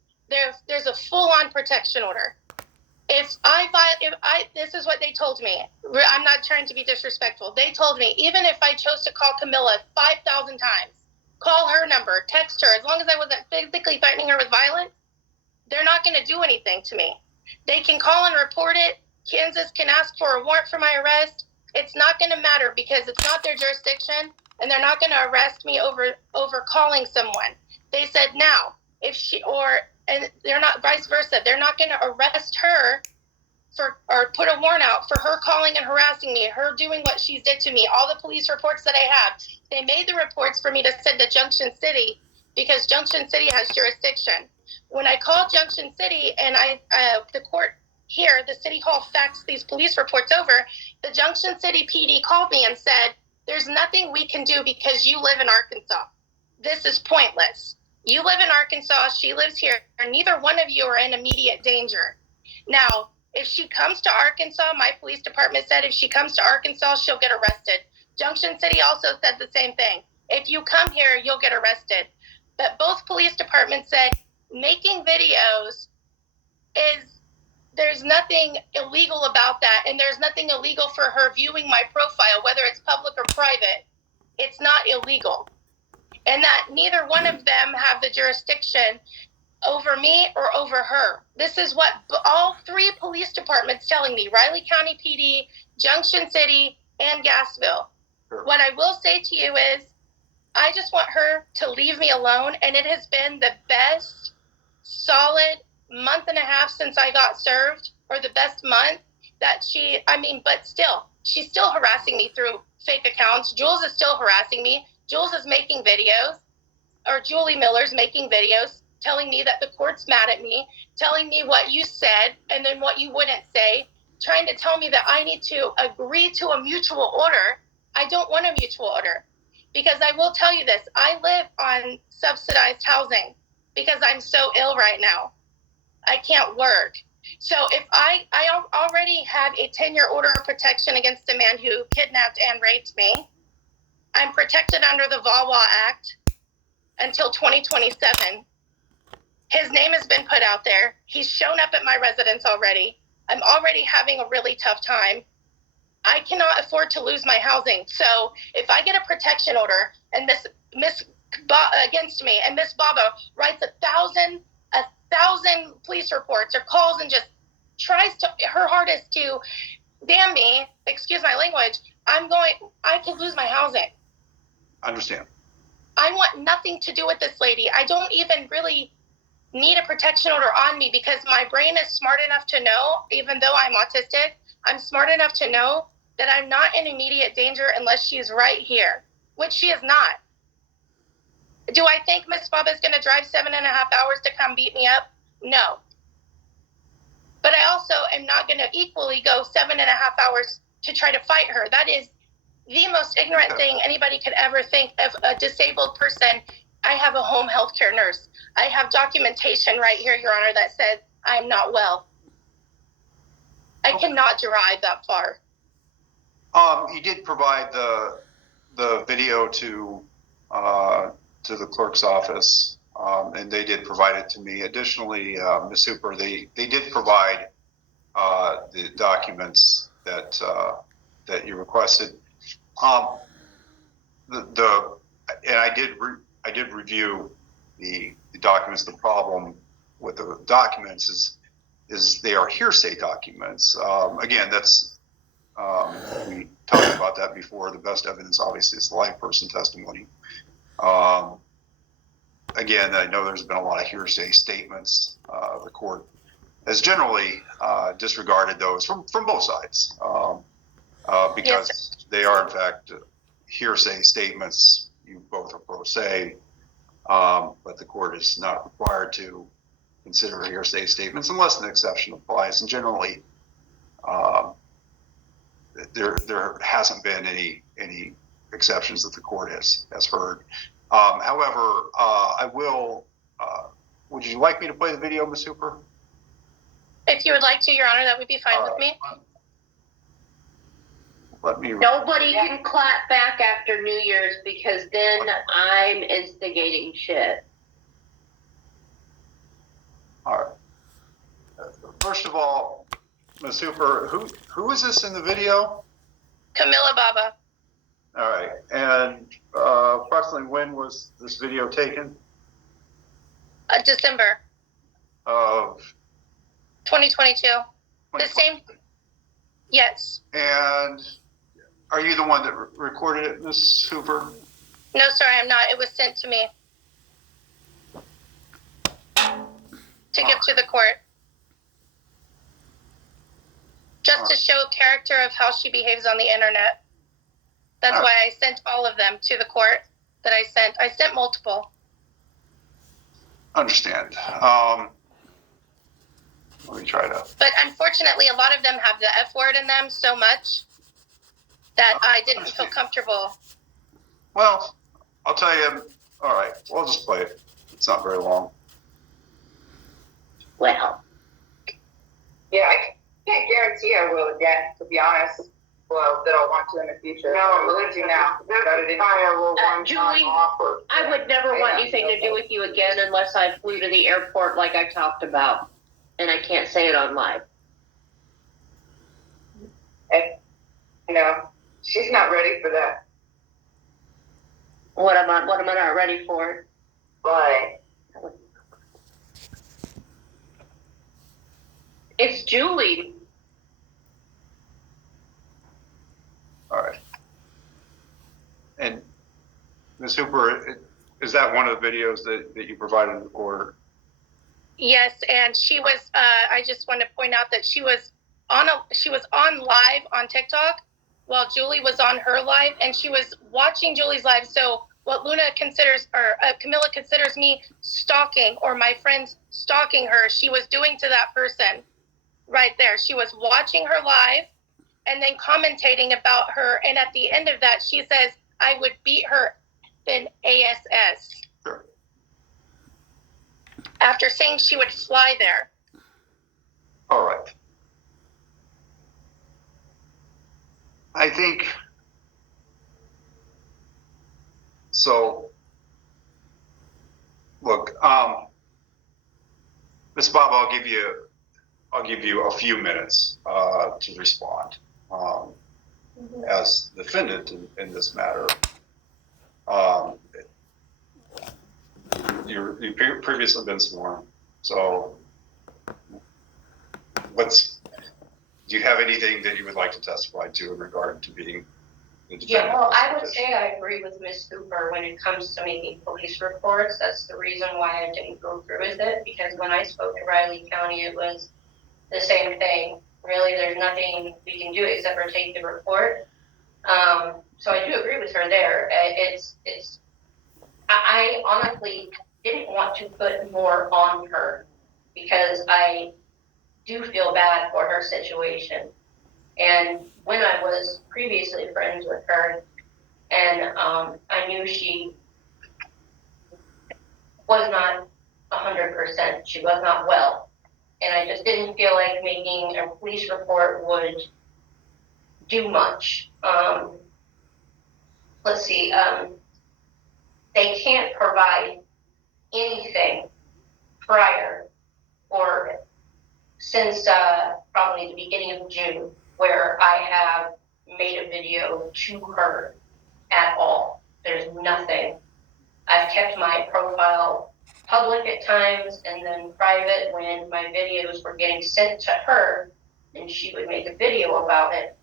there's a full-on protection order. This is what they told me. I'm not trying to be disrespectful. They told me even if I chose to call Camilla 5,000 times, call her number, text her, as long as I wasn't physically threatening her with violence, they're not going to do anything to me. They can call and report it. Kansas can ask for a warrant for my arrest. It's not going to matter because it's not their jurisdiction, and they're not going to arrest me over calling someone. They said now, and they're not vice versa. They're not going to arrest her or put a warrant out for her calling and harassing me, her doing what she did to me. All the police reports that I have, they made the reports for me to send to Junction City because Junction City has jurisdiction. When I called Junction City and the court here, the city hall faxed these police reports over, the Junction City PD called me and said, "There's nothing we can do because you live in Arkansas. This is pointless. You live in Arkansas, she lives here, and neither one of you are in immediate danger." Now, if she comes to Arkansas, my police department said if she comes to Arkansas, she'll get arrested. Junction City also said the same thing. If you come here, you'll get arrested. But both police departments said making videos there's nothing illegal about that, and there's nothing illegal for her viewing my profile, whether it's public or private. It's not illegal. and that neither one of them have the jurisdiction over me or over her. This is what all three police departments telling me, Riley County PD, Junction City, and Gassville. Sure. What I will say to you is, I just want her to leave me alone, and it has been the best solid month and a half since I got served, or the best month that but still, she's still harassing me through fake accounts. Jules is still harassing me. Jules is making videos, or Julie Miller's making videos, telling me that the court's mad at me, telling me what you said and then what you wouldn't say, trying to tell me that I need to agree to a mutual order. I don't want a mutual order, because I will tell you this, I live on subsidized housing because I'm so ill right now. I can't work. So if I already had a 10-year order of protection against a man who kidnapped and raped me. I'm protected under the VAWA Act until 2027. His name has been put out there. He's shown up at my residence already. I'm already having a really tough time. I cannot afford to lose my housing. So if I get a protection order and against me, and Miss Baba writes 1,000 police reports or calls and just tries her hardest to damn me, excuse my language, I could lose my housing. Understand. I want nothing to do with this lady. I don't even really need a protection order on me, because my brain is smart enough to know, even though I'm autistic, I'm smart enough to know that I'm not in immediate danger unless she's right here, which she is not. Do I think Miss Baba is going to drive 7.5 hours to come beat me up? No. But I also am not going to equally go 7.5 hours to try to fight her. That is the most ignorant thing anybody could ever think of a disabled person. I have a home health care nurse. I have documentation right here, Your Honor, that says I'm not well. I cannot drive that far. You did provide the video to the clerk's office, and they did provide it to me. Additionally, Ms. Hooper, they did provide the documents that you requested. And I did review the documents. The problem with the documents is they are hearsay documents. Again, that's we talked about that before. The best evidence, obviously, is the live person testimony. Again, I know there's been a lot of hearsay statements. The court has generally disregarded those from both sides because Yes. they are, in fact, hearsay statements. You both are pro se, but the court is not required to consider hearsay statements unless an exception applies. And generally, there hasn't been any exceptions that the court has heard. However, I will. Would you like me to play the video, Ms. Hooper? If you would like to, Your Honor, that would be fine with me. Let me. Nobody can clap back after New Year's, because then I'm instigating shit. All right. First of all, Ms. Hooper, who is this in the video? Camilla Baba. All right. And approximately when was this video taken? December Of 2022. The same. Yes. And are you the one that recorded it, Ms. Hooper? No, sir, I am not. It was sent to me to give to the court, just to show character of how she behaves on the internet. That's why I sent all of them to the court that I sent. I sent multiple. Understand. Let me try to. But unfortunately, a lot of them have the F word in them so much that I didn't feel comfortable. Well, I'll tell you. All right. We'll just play it. It's not very long. Well, Yeah, I can't guarantee I will again, to be honest. Well, that I'll want to in the future. No, I'm willing to now. Julie, I would never want anything to do with you again unless I flew to the airport like I talked about. And I can't say it on live. No, she's not ready for that. What am I not ready for? But It's Julie. All right. And Ms. Hooper, is that one of the videos that you provided in the court? Yes, and she was. I just want to point out that she was on live on TikTok while Julie was on her live, and she was watching Julie's live. So what Camilla considers me stalking, or my friends stalking her, she was doing to that person right there. She was watching her live and then commentating about her, and at the end of that, she says, "I would beat her in ASS." Sure. After saying she would fly there. All right. I think so. Look, Ms. Bob, I'll give you a few minutes to respond as defendant in this matter. You've previously been sworn, so do you have anything that you would like to testify to in regard to being the defendant? Yeah, well, I would say I agree with Ms. Cooper when it comes to making police reports. That's the reason why I didn't go through with it, because when I spoke to Riley County, it was the same thing. Really, there's nothing we can do except for take the report. So I do agree with her there. I honestly didn't want to put more on her because I do feel bad for her situation. And when I was previously friends with her, and I knew she was not 100%, she was not well. And I just didn't feel like making a police report would do much. Let's see, they can't provide anything prior or since probably the beginning of June, where I have made a video to her at all. There's nothing. I've kept my profile public at times and then private when my videos were getting sent to her and she would make a video about it.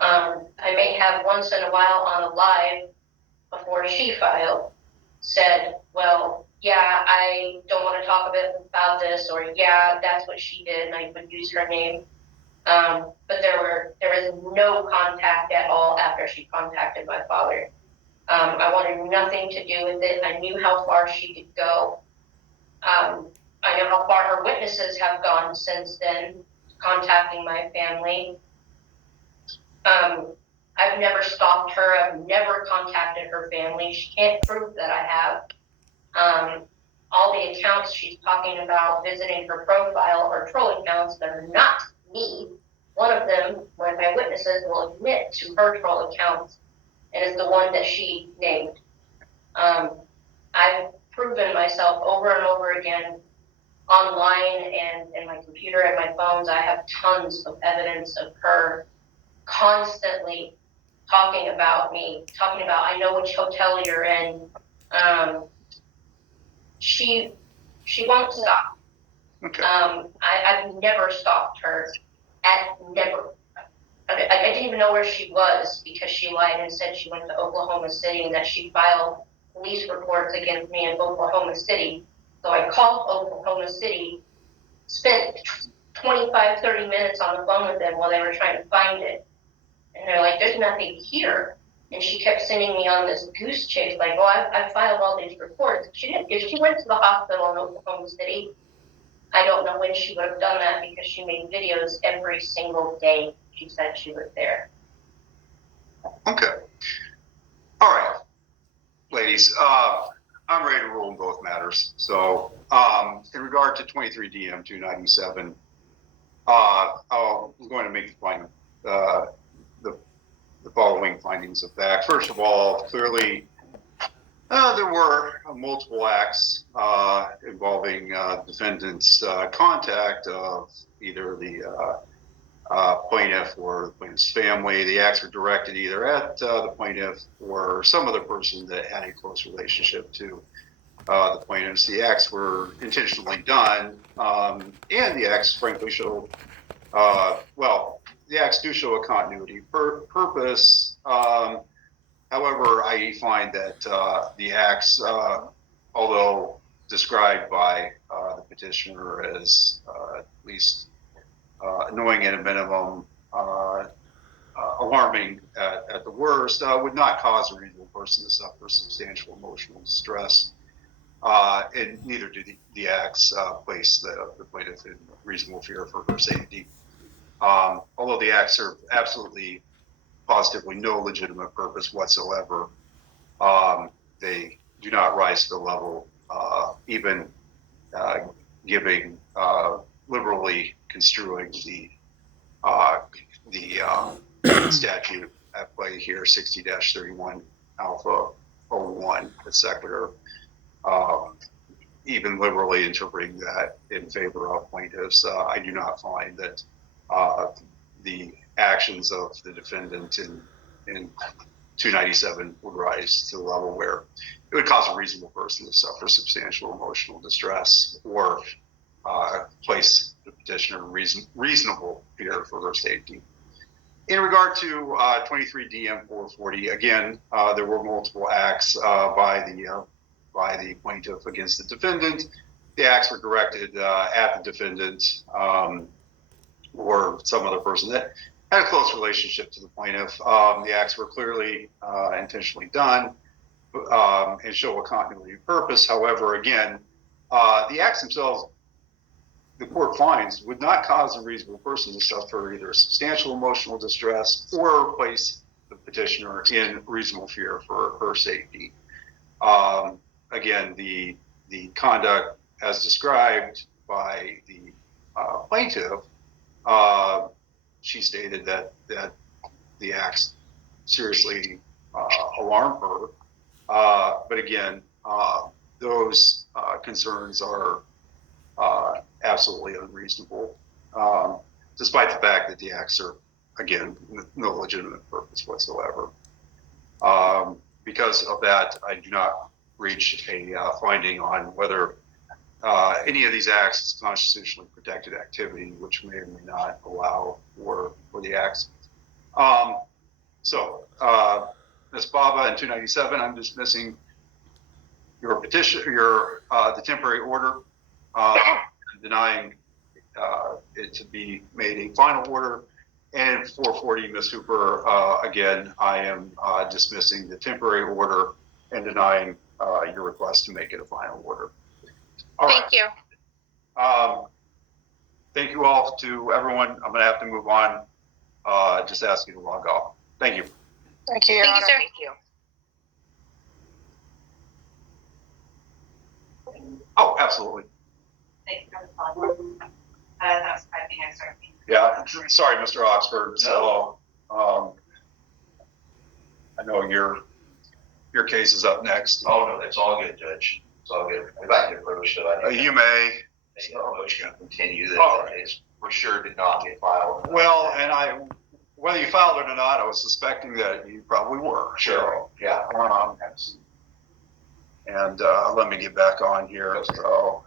I may have once in a while on a live before she filed said, well, yeah, I don't want to talk a bit about this, or yeah, that's what she did, and I would use her name. But there was no contact at all after she contacted my father. I wanted nothing to do with it. I knew how far she could go. I know how far her witnesses have gone since then, contacting my family. I've never stalked her. I've never contacted her family. She can't prove that I have. All the accounts she's talking about visiting her profile are troll accounts that are not me. One of them, one of my witnesses, will admit to her troll accounts, and is the one that she named. I've proven myself over and over again online and in my computer and my phones. I have tons of evidence of her constantly talking about me, talking about, I know which hotel you're in. She won't stop. Okay. I've never stalked her. Never. I didn't even know where she was because she lied and said she went to Oklahoma City and that she filed police reports against me in Oklahoma City. So I called Oklahoma City, spent 25, 30 minutes on the phone with them while they were trying to find it. And they're like, there's nothing here. And she kept sending me on this goose chase, like, oh, I filed all these reports. She didn't. If she went to the hospital in Oklahoma City, I don't know when she would have done that because she made videos every single day she said she was there. Okay. All right, ladies, I'm ready to rule in both matters. So in regard to 23 DM 297, I'm going to make the following findings of fact. First of all, clearly there were multiple acts involving defendant's contact of either the plaintiff or the plaintiff's family. The acts were directed either at the plaintiff or some other person that had a close relationship to the plaintiffs. The acts were intentionally done, and the acts, frankly, show the acts do show a continuity purpose. However, I find that the acts, although described by the petitioner as at least annoying at a minimum, alarming at the worst, would not cause a reasonable person to suffer substantial emotional distress. And neither do the acts place the plaintiff in reasonable fear for her safety. Although the acts serve absolutely, positively no legitimate purpose whatsoever, they do not rise to the level, even giving liberally construing the statute at play here, 60-31 alpha 01, etc. Even liberally interpreting that in favor of plaintiffs, I do not find that the actions of the defendant in 297 would rise to the level where it would cause a reasonable person to suffer substantial emotional distress or place the petitioner in reasonable fear for her safety. In regard to 23 DM 440, again, there were multiple acts by the plaintiff against the defendant. The acts were directed at the defendant or some other person that had a close relationship to the plaintiff. The acts were clearly intentionally done and show a continuity of purpose. However, again, the acts themselves, the court finds, would not cause a reasonable person to suffer either substantial emotional distress or place the petitioner in reasonable fear for her safety. Again, the conduct as described by the plaintiff, she stated that the acts seriously alarm her. But again, those concerns are absolutely unreasonable, despite the fact that the acts are, again, with no legitimate purpose whatsoever. Because of that, I do not reach a finding on whether any of these acts is constitutionally protected activity, which may or may not allow for the acts. Ms. Baba in 297, I'm dismissing your petition, the temporary order, denying it to be made a final order. And in 440, Ms. Hooper, again, I am dismissing the temporary order and denying your request to make it a final order. All right. Thank you. Thank you all to everyone. I'm going to have to move on. Just ask you to log off. Thank you. Thank you, Your Thank you, Honor. sir. Thank you. Oh, absolutely. Thank you for the phone. That was typing extra. Yeah, sorry, Mr. Oxford. So I know your case is up next. Oh, no, it's all good, Judge. It's all good. If I can approach it, You may. make a motion to continue that All the right. case for sure did not get filed. Well, and whether you filed it or not, I was suspecting that you probably were. Sure, yeah. And let me get back on here. So,